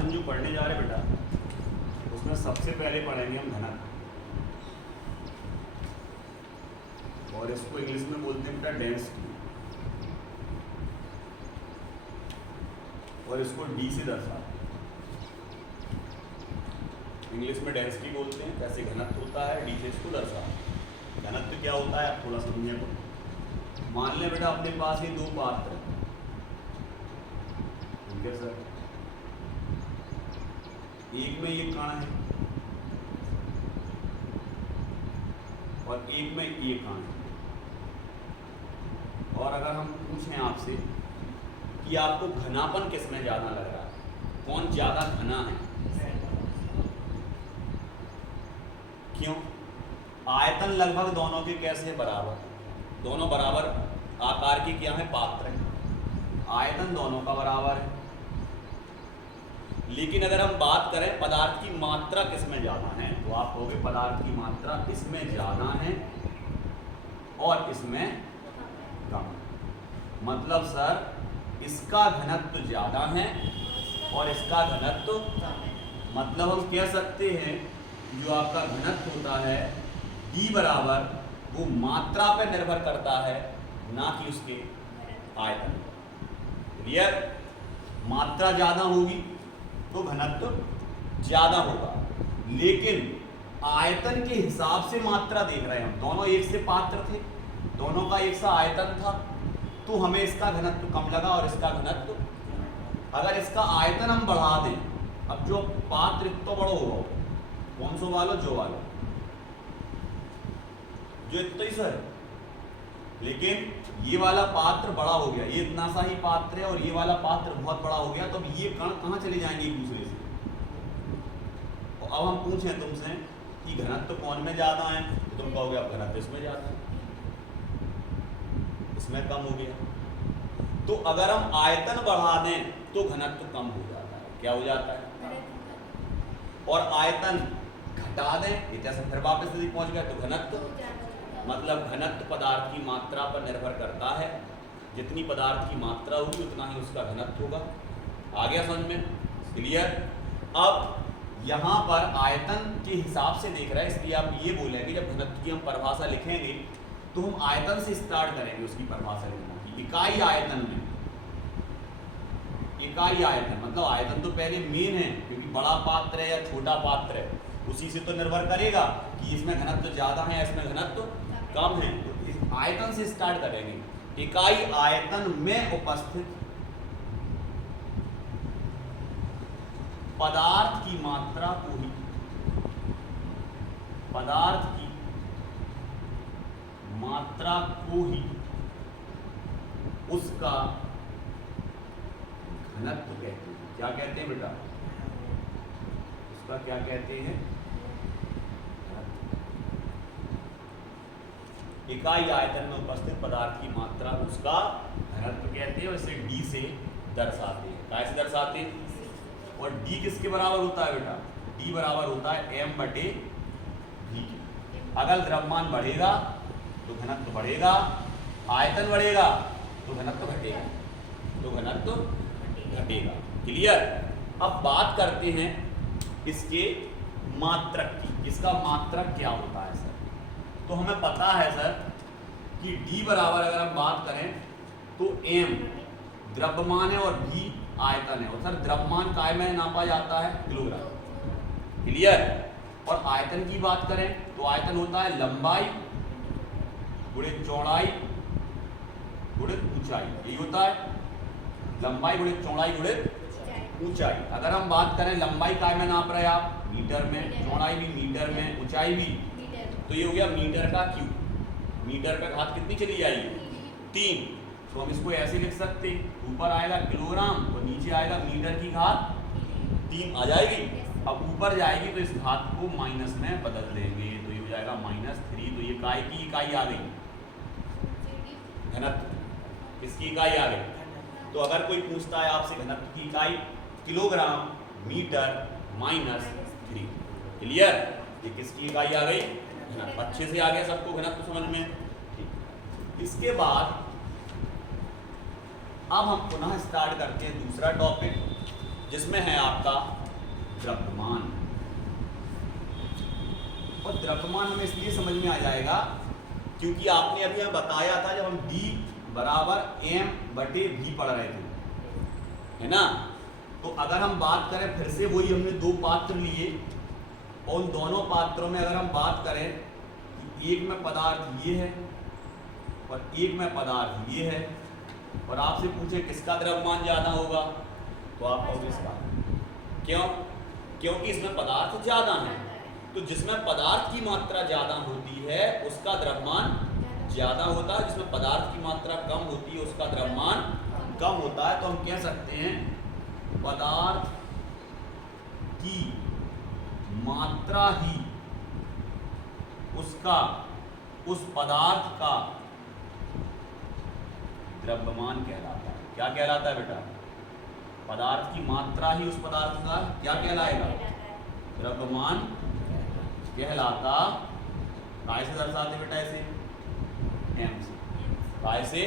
हम जो पढ़ने जा रहे हैं बेटा, उसमें सबसे पहले पढ़ेंगे हम घनत्व, और इसको इंग्लिश में बोलते हैं बेटा डेंसिटी, और इसको डी से दर्शाते हैं। इंग्लिश में डेंसिटी बोलते हैं, कैसे घनत्व होता है, डी से इसको दर्शाते हैं। घनत्व क्या होता है आप थोड़ा समझिए। मान लें बेटा अपने पास ये दो पात्र हैं, ठीक है सर, एक में ये कण है और एक में ये कण है, और अगर हम पूछें आपसे कि आपको घनापन किसमें ज्यादा लग रहा है, कौन ज्यादा घना है, क्यों? आयतन लगभग दोनों के कैसे बराबर, दोनों बराबर आकार के क्या है, पात्र हैं, आयतन दोनों का बराबर है। लेकिन अगर हम बात करें पदार्थ की मात्रा किसमें ज्यादा है, तो आप कहोगे पदार्थ की मात्रा इसमें ज्यादा है और इसमें कम। मतलब सर इसका घनत्व ज्यादा है और इसका घनत्व, मतलब हम कह सकते हैं जो आपका घनत्व होता है D बराबर, वो मात्रा पर निर्भर करता है, ना कि उसके आयतन। क्लियर? मात्रा ज्यादा होगी तो घनत्व ज्यादा होगा, लेकिन आयतन के हिसाब से मात्रा देख रहे हैं हम, दोनों एक से पात्र थे, दोनों का एक सा आयतन था, तो हमें इसका घनत्व कम लगा और इसका घनत्व। अगर इसका आयतन हम बढ़ा दें, अब जो पात्र इतना बड़ा होगा, कौन सो वालो, जो वालो, जो इतना ही सा है, लेकिन ये वाला पात्र बड़ा हो गया, ये इतना सा ही पात्र है, और ये वाला पात्र बहुत बड़ा हो गया, तो अब ये कण कहाँ चले जाएंगे एक दूसरे से। और अब हम पूछें तुमसे कि घनत्व कौन में ज्यादा है, तो तुम कहोगे अब घनत्व इसमें ज्यादा है, इसमें कम हो गया। तो अगर हम आयतन बढ़ा दें तो घनत्व कम हो जाता है, क्या हो जाता है, और आयतन घटा दें, ये जैसे फिर वापस यदि पहुंच गए तो घनत्व, मतलब घनत्व पदार्थ की मात्रा पर निर्भर करता है, जितनी पदार्थ की मात्रा होगी उतना ही उसका घनत्व होगा। आ गया समझ में? क्लियर? अब यहाँ पर आयतन के हिसाब से देख रहे हैं, इसलिए आप ये बोलेंगे जब घनत्व की हम परिभाषा लिखेंगे तो हम आयतन से स्टार्ट करेंगे उसकी परिभाषा लिखना की। इकाई आयतन में, इकाई आयतन मतलब आयतन तो पहले मेन है, क्योंकि बड़ा पात्र है या छोटा पात्र है उसी से तो निर्भर करेगा कि इसमें घनत्व ज्यादा है या इसमें घनत्व कम है। तो इस आयतन से स्टार्ट करेंगे। इकाई आयतन में उपस्थित पदार्थ की मात्रा को ही, पदार्थ की मात्रा को ही उसका घनत्व कहते हैं। क्या कहते हैं बेटा, उसका क्या कहते हैं, इकाई आयतन में उपस्थित पदार्थ की मात्रा उसका घनत्व कहते हैं, और इसे D से दर्शाते हैं। कैसे दर्शाते हैं? और D किसके बराबर होता है बेटा, D बराबर होता है m/v। अगर द्रव्यमान बढ़ेगा तो घनत्व बढ़ेगा, आयतन बढ़ेगा तो घनत्व घटेगा, तो घनत्व घटेगा। क्लियर? अब बात करते हैं इसके मात्रक की, इसका मात्रक क्या होता है सर। तो हमें पता है सर कि D बराबर अगर हम बात करें तो m द्रव्यमान है और v आयतन है, और सर द्रव्यमान काय में नापा जाता है, किलोग्राम। क्लियर? और आयतन की बात करें तो आयतन होता है लंबाई गुणित चौड़ाई गुणित ऊंचाई, यही होता है लंबाई गुणित चौड़ाई गुणित ऊंचाई। अगर हम बात करें लंबाई काय में नाप रहे हैं आप, मीटर में, चौड़ाई भी मीटर में, ऊंचाई भी, तो ये हो गया मीटर का क्यूब। मीटर पे घात कितनी चली जाएगी, 3। तो हम इसको ऐसे लिख सकते, ऊपर आएगा किलोग्राम और नीचे आएगा मीटर की घात 3 आ जाएगी। अब ऊपर जाएगी तो इस घात को माइनस में बदल देंगे, तो ये हो जाएगा -3। तो ये काय की इकाई आ गई, घनत्व किसकी इकाई आ गई। तो अगर कोई पूछता है आपसे घनत्व की इकाई, किलोग्राम मीटर -3। क्लियर? ये किसकी इकाई आ गई, घनत्व। अच्छे से आ गया सबको घनत्व समझ में? ठीक। इसके बाद अब हम पुनः स्टार्ट करते हैं दूसरा टॉपिक, जिसमें है आपका द्रव्यमान। और द्रव्यमान हमें इसलिए समझ में आ जाएगा क्योंकि आपने अभी हमें बताया था जब हम D बराबर m/v पढ़ रहे थे, है ना। तो अगर हम बात करें फिर से वही हमने दो पात्र लिए और उन दोनों पात्रों में अगर हम बात करें कि एक में पदार्थ ये है और एक में पदार्थ ये है और आपसे पूछे किसका द्रव्यमान ज्यादा होगा तो आप कहोगे इसका। क्यों? क्योंकि इसमें पदार्थ ज्यादा है। तो जिसमें पदार्थ की मात्रा ज्यादा होती है उसका द्रव्यमान ज्यादा होता है, जिसमें पदार्थ की मात्रा कम होती है उसका द्रव्यमान कम होता है। तो हम कह सकते हैं पदार्थ की मात्रा ही उसका उस पदार्थ का द्रव्यमान कहलाता है। क्या कहलाता है बेटा? पदार्थ की मात्रा ही उस पदार्थ का क्या कहलाएगा? द्रव्यमान कहलाता। काय से दर्शाते बेटा इसे? एम से। काय से?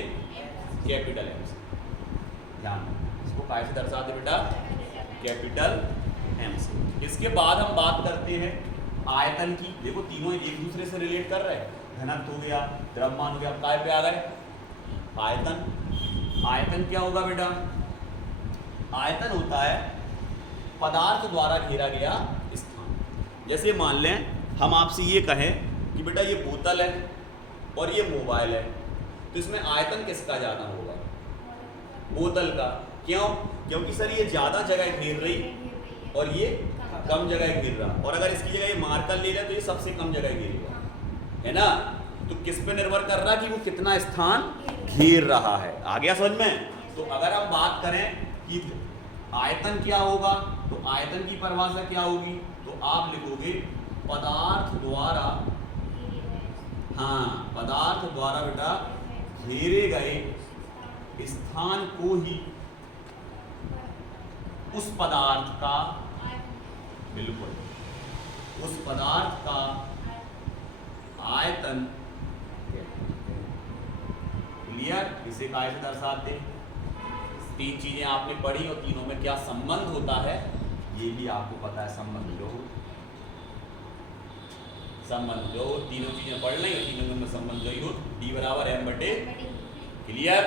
कैपिटल एम से। ध्यान इसको काय से दर्शाते बेटा? कैपिटल एम से। इसके बाद हम बात करते हैं आयतन की। देखो तीनों एक दूसरे से रिलेट कर रहे हैं। घनत्व हो गया, द्रव्यमान हो गया, काय पे आ गए? आयतन। आयतन क्या होगा बेटा? आयतन होता है पदार्थ द्वारा घेरा गया स्थान। जैसे मान लें हम आपसे ये कहें कि बेटा ये बोतल है और ये मोबाइल है, तो इसमें आयतन किसका ज़्यादा होगा? बोतल का। क्यों? क्योंकि सर ये ज़्यादा जगह घेर रही और ये कम जगह घेर रहा, और अगर इसकी जगह ये मार्कर ले रहा तो ये सबसे कम जगह घेरेगा, है ना। तो किस पे निर्भर कर रहा है कि वो कितना स्थान घेर रहा है। आ गया समझ में? तो अगर हम बात करें कि आयतन क्या होगा तो आयतन की परिभाषा क्या होगी? तो आप लिखोगे पदार्थ द्वारा, हाँ पदार्थ द्वारा बेटा घेरे गए स्थान को ही उस पदार्थ का, बिल्कुल उस पदार्थ का आयतन। क्लियर? इसे काय से दर्शाते? तीन चीजें आपने पढ़ी और तीनों में क्या संबंध होता है ये भी आपको पता है। संबंध जो तीनों चीजें पढ़ लें और तीनों में संबंध जो ही हो D बराबर m/। क्लियर?